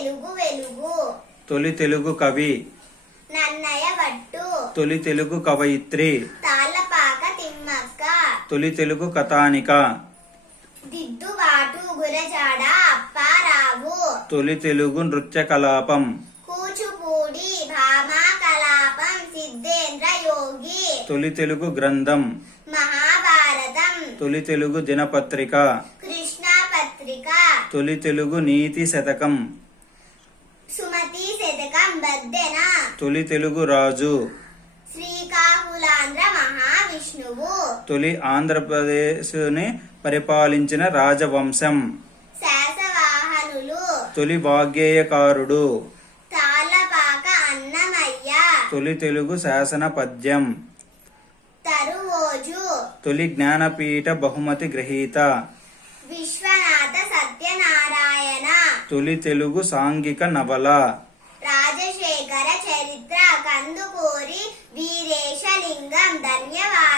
తెలుగు వెలుగు తొలి తెలుగు కవి నన్నయ భట్టు తొలి తెలుగు కవయిత్రి తాళ్ళపాక తిమ్మక్క తొలి తెలుగు కథానిక దిద్దుబాటు గురజాడ అప్పారావు తొలి తెలుగు నృత్య కలాపం కూచిపూడి భామా కలాపం సిద్ధేంద్ర యోగి తొలి తెలుగు గ్రంథం మహాభారతం తొలి తెలుగు దినపత్రిక కృష్ణా పత్రిక తొలి తెలుగు నీతి శతకం సుమతి శతకం బద్దెన తొలి తెలుగు రాజు శ్రీకాకుళాంధ్ర మహావిష్ణువు తొలి ఆంధ్రప్రదేశ్ని పరిపాలించిన రాజవంశం శాసవాహనులు తొలి వాగ్గేయకారుడు తాళ్ళపాక అన్నమయ్య తొలి తెలుగు శాసన పద్యం తరువోజు తొలి జ్ఞానపీఠ బహుమతి గ్రహీత విశ్వనాథ సత్యనారాయణ తొలి తెలుగు సాంఘిక నవల రాజశేఖర చరిత్ర కందుకూరి వీరేశలింగం ధన్యవాదాలు.